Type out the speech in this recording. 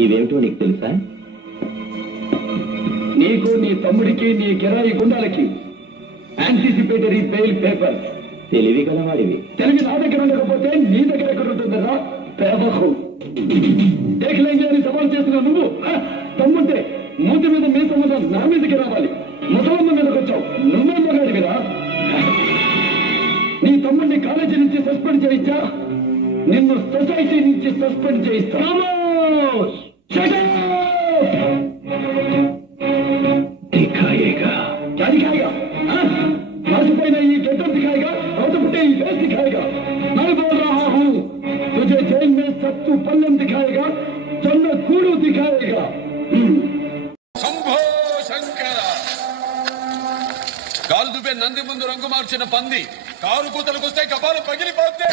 ఇవేమిటో నీకు తెలుసా? నీకు, నీ తమ్ముడికి, నీ కిరాయి గుండాలకి యాంటిసిపేటరీ బెయిల్ పేపర్. తెలివి గలవాడివి. తెలివి నా దగ్గర ఉండకపోతే నీ దగ్గర ఎక్కడ ఉంటుందా? పేపకు దేఖలేంగి అని సవాల్ చేస్తున్నా నువ్వు. తమ్ముంటే మూతి మీద మీ తమ్ముడు నా మీదకి రావాలి. ముసలమ్మ మీదకి వచ్చావు. నువ్వే మగాడివిరా. నీ తమ్ముడిని కాలేజీ నుంచి సస్పెండ్ చేయించా, నిన్ను సొసైటీ నుంచి సస్పెండ్ చేయిస్తా. మర్చిపోయిన ఈ గడ్డం దిखाएगा, పుట్టే ఈ ఫేస్ దిखाएगा. मैं बोल रहा हूँ, तुझे जेल में सत्तू पल्लम दिखाएगा, जन्म कूड़ू दिखाएगा. శంభో శంకర. కాలు దుబ్బే నంది ముందు రంగు మార్చిన పంది కారు కూతలకు వస్తే కపాలం పగిలిపోతే